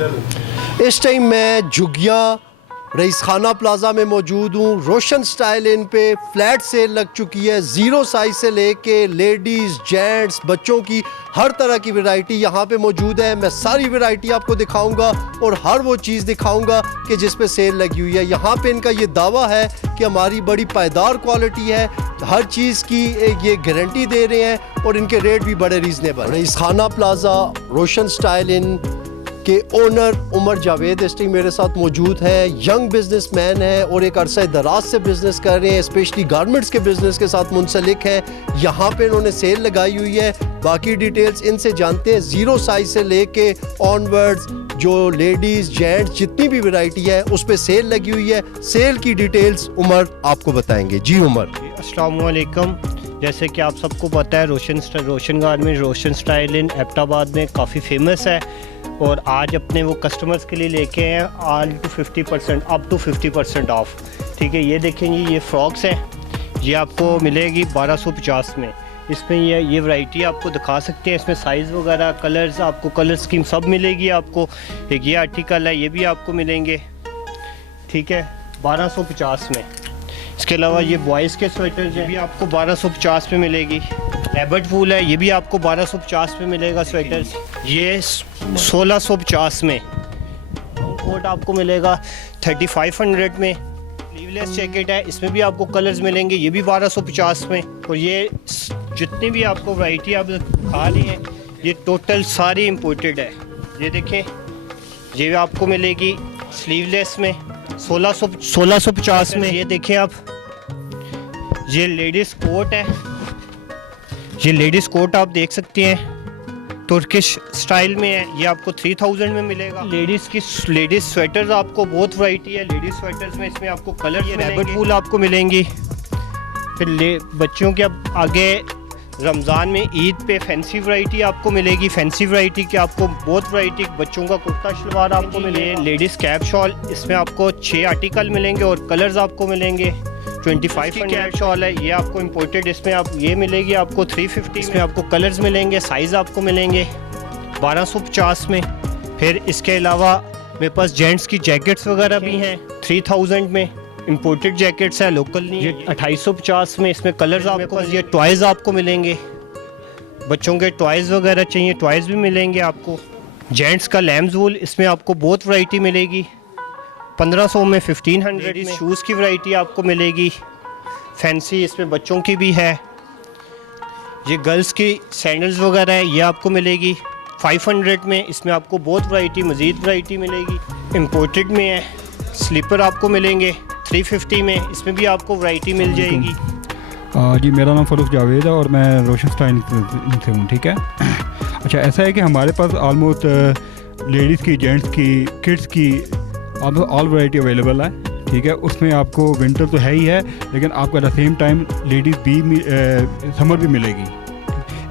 इस टाइम मैं झुग्गियाँ रईस खाना प्लाजा में मौजूद हूँ। रोशन स्टाइल इन पे फ्लैट सेल लग चुकी है। ज़ीरो साइज से लेके लेडीज़, जेंट्स, बच्चों की हर तरह की वैरायटी यहाँ पे मौजूद है। मैं सारी वैरायटी आपको दिखाऊंगा और हर वो चीज़ दिखाऊंगा कि जिस पे सेल लगी हुई है। यहाँ पे इनका ये दावा है कि हमारी बड़ी पायदार क्वालिटी है, हर चीज़ की ये गारंटी दे रहे हैं और इनके रेट भी बड़े रीज़नेबल। रईस खाना प्लाजा रोशन स्टाइल इन के ओनर उमर जावेद इस टाइम मेरे साथ मौजूद है। यंग बिजनेसमैन है और एक अरसा दराज से बिजनेस कर रहे हैं, स्पेशली गारमेंट्स के बिजनेस के साथ मुंसलिक है। यहाँ पे इन्होंने सेल लगाई हुई है। बाकी डिटेल्स इनसे जानते हैं। ज़ीरो साइज से लेके ऑनवर्ड्स जो लेडीज़, जेंट्स जितनी भी वैरायटी है उस पर सेल लगी हुई है। सेल की डिटेल्स उमर आपको बताएंगे। जी उमर। अस्सलाम वालेकुम। जैसे कि आप सबको पता है Roshan garment Roshan style in Abbottabad में काफ़ी फेमस है और आज अपने वो कस्टमर्स के लिए लेके हैं all to 50% up to 50% off. ठीक है, ये देखेंगे, ये फ्रॉक्स हैं, ये आपको मिलेगी 1250 में। इसमें ये वैरायटी आपको दिखा सकते हैं। इसमें साइज़ वगैरह, कलर्स, आपको कलर स्कीम सब मिलेगी आपको। एक ये आर्टिकल है, ये भी आपको मिलेंगे। ठीक है, 1250 में। इसके अलावा ये बॉयज़ के स्वेटर्स हैं, ये भी आपको 1250 में मिलेगी। रैबिट वूल है, ये भी आपको 1250 में मिलेगा स्वेटर्स। ये 1650 में। कोट आपको मिलेगा 3500 में। स्लीवलेस जैकेट है, इसमें भी आपको कलर्स मिलेंगे, ये भी 1250 में। और ये जितनी भी आपको वैरायटी आप खा रही हैं ये टोटल सारी इम्पोर्टेड है। ये देखें, ये आपको मिलेगी स्लीवलेस में 1650 में। ये देखें आप, ये लेडीज़ कोट है, ये लेडीज़ कोट आप देख सकते हैं, तुर्किश स्टाइल में है। ये आपको 3000 में मिलेगा। लेडीज़ स्वेटर्स आपको बहुत वैरायटी है लेडीज़ स्वेटर्स में। इसमें आपको कलर, ये रैबिट वूल आपको मिलेंगी। फिर बच्चों के अब आगे रमज़ान में ईद पे फैंसी वैरायटी आपको मिलेगी। फैंसी वैरायटी की आपको बहुत वैरायटी, बच्चों का कुर्ता शलवार आपको मिलेगा। लेडीज़ कैप शॉल, इसमें आपको 6 आर्टिकल मिलेंगे और कलर्स आपको मिलेंगे। 25 की कैप शॉल है, ये आपको इम्पोर्टेड, इसमें आप ये मिलेगी आपको 350। इसमें आपको कलर्स मिलेंगे, साइज़ आपको मिलेंगे 1250 में। फिर इसके अलावा मेरे पास जेंट्स की जैकेट्स वगैरह भी हैं 3000 में। इम्पोर्टेड जैकेट्स है, लोकल नहीं। ये 2850 में। इसमें कलर्स आपको, ये टॉयज़ आपको मिलेंगे, बच्चों के टॉयज़ वगैरह चाहिए, टॉयज़ भी मिलेंगे आपको। जेंट्स का लैम्स वूल, इसमें आपको बहुत वैरायटी मिलेगी 1500 में, 1500 में। शूज़ की वैरायटी आपको मिलेगी फैंसी, इसमें बच्चों की भी है। ये गर्ल्स की सैंडल्स वगैरह है, ये आपको मिलेगी 500 में। इसमें आपको बहुत वैरायटी, मज़ीद वैरायटी मिलेगी। इम्पोर्टेड में है, स्लीपर आपको मिलेंगे 350 में। इसमें भी आपको वैरायटी मिल जाएगी। जी, मेरा नाम फरूख जावेद है और मैं रोशन स्टाइल से हूँ। ठीक है, अच्छा, ऐसा है कि हमारे पास ऑलमोस्ट लेडीज़ की, जेंट्स की, किड्स की ऑल वैरायटी अवेलेबल है। ठीक है, उसमें आपको विंटर तो है ही है, लेकिन आपको at the same time ladies भी समर भी मिलेगी।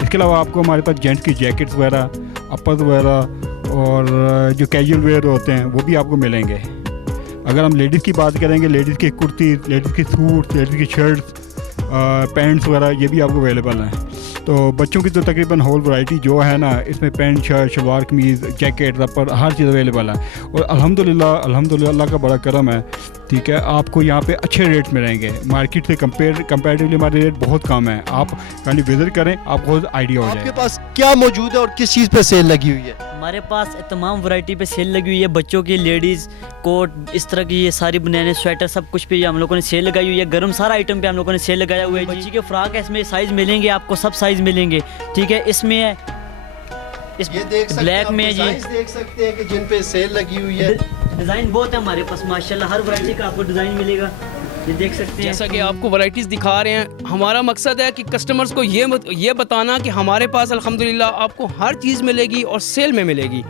इसके अलावा आपको हमारे पास जेंट्स की जैकेट्स वगैरह, अपर्स वगैरह और जो कैजुअल वेयर होते हैं वो भी आपको मिलेंगे। अगर हम लेडीज़ की बात करेंगे, लेडीज़ की कुर्ती, लेडीज़ की सूट, लेडीज़ की शर्ट्स, पैंट्स वगैरह ये भी आपको अवेलेबल हैं। तो बच्चों की तो तकरीबन होल वैरायटी जो है ना, इसमें पैंट, शर्ट, शलवार कमीज़, जैकेट, रबर, हर चीज़ अवेलेबल है। और अल्हम्दुलिल्लाह अल्लाह का बड़ा करम है। ठीक है, आपको यहाँ पे अच्छे रेट्स मिलेंगे। मार्केट से कंपेरेटिवली हमारे रेट बहुत कम है। आप खाली विजिट करें, आपको आइडिया हो जाएगा। आपके पास क्या मौजूद है और किस चीज़ पे सेल लगी हुई है? हमारे पास तमाम वैरायटी पे सेल लगी हुई है। बच्चों की, लेडीज़ कोट, इस तरह की ये सारी बनियानें, स्वेटर, सब कुछ पे हम लोगों ने सेल लगाई हुई है। गर्म सारा आइटम पे हम लोगों ने सेल लगाया हुआ है। बच्ची के फ्रॉक है, इसमें साइज़ मिलेंगे आपको, सब साइज़ मिलेंगे। ठीक है, इसमें है, इस ये देख सकते ब्लैक में, ये देख सकते हैं कि जिन पे सेल लगी हुई है। डिज़ाइन बहुत है हमारे पास माशाल्लाह, हर वैरायटी का आपको डिज़ाइन मिलेगा। ये देख सकते हैं, जैसा कि आपको वैरायटीज़ दिखा रहे हैं। हमारा मकसद है कि कस्टमर्स को ये बताना कि हमारे पास अल्हम्दुलिल्लाह आपको हर चीज़ मिलेगी और सेल में मिलेगी।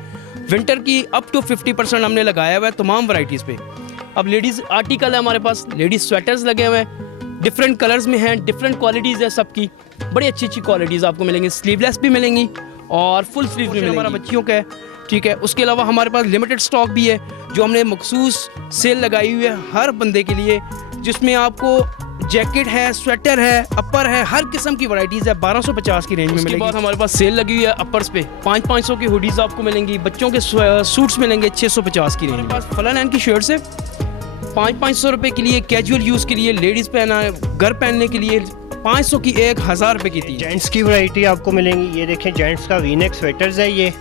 विंटर की अप टू 50% हमने लगाया हुआ है तमाम वैरायटीज़ पे। अब लेडीज़ आर्टिकल है हमारे पास, लेडीज़ स्वेटर्स लगे हुए हैं, डिफरेंट कलर्स में हैं, डिफरेंट क्वालिटीज़ है सबकी, बड़ी अच्छी अच्छी क्वालिटीज़ आपको मिलेंगी। स्लीवलेस भी मिलेंगी और फुल स्लीव भी हमारा बच्चियों का है। ठीक है, उसके अलावा हमारे पास लिमिटेड स्टॉक भी है जो हमने मखसूस सेल लगाई हुई है हर बंदे के लिए, जिसमें आपको जैकेट है, स्वेटर है, अपर है, हर किस्म की वैरायटीज़ है। 1250 की रेंज में मिलेगी। बाद हमारे पास सेल लगी हुई है अपर्स पे, 500 की हुडीज़ आपको मिलेंगी। बच्चों के सूट्स मिलेंगे 650 की रेंज में। हमारे पास फलन एंड की शर्ट्स है 500 रुपये के लिए, कैजुअल यूज़ के लिए, लेडीज़ पहना है, घर पहनने के लिए 500 की 1000 रुपये की थी। जेंट्स की वैरायटी आपको मिलेंगी। ये देखें जेंट्स का वी-नेक स्वेटर्स है, ये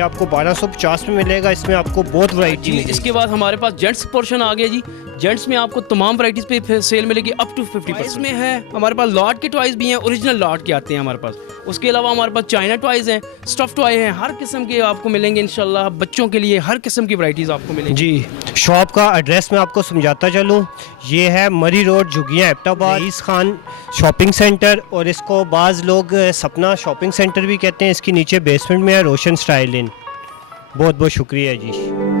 आपको 1250 में मिलेगा। इसमें आपको बहुत वैरायटी मिलेगी। इसके बाद हमारे पास जेंट्स पोर्शन आ गया जी। जेंट्स में आपको तमाम वैरायटीज़ पे सेल मिलेगी अप टू 50%। में है हमारे पास लॉट के टॉयज़ भी हैं, ओरिजिनल लॉट के आते हैं हमारे पास। उसके अलावा हमारे पास चाइना टॉयज़ हैं, स्टफ टॉय हैं, हर किस्म के आपको मिलेंगे इंशाल्लाह। बच्चों के लिए हर किस्म की वैरायटीज़ आपको मिलेंगी। जी, शॉप का एड्रेस मैं आपको समझाता चलूँ। ये है मरी road, झुगियाँ, Abbottabad, rice Khan shopping centre, और इसको बाज़ लोग सपना शॉपिंग सेंटर भी कहते हैं। इसके नीचे बेसमेंट में है रोशन स्टाइल इन। बहुत बहुत शुक्रिया जी।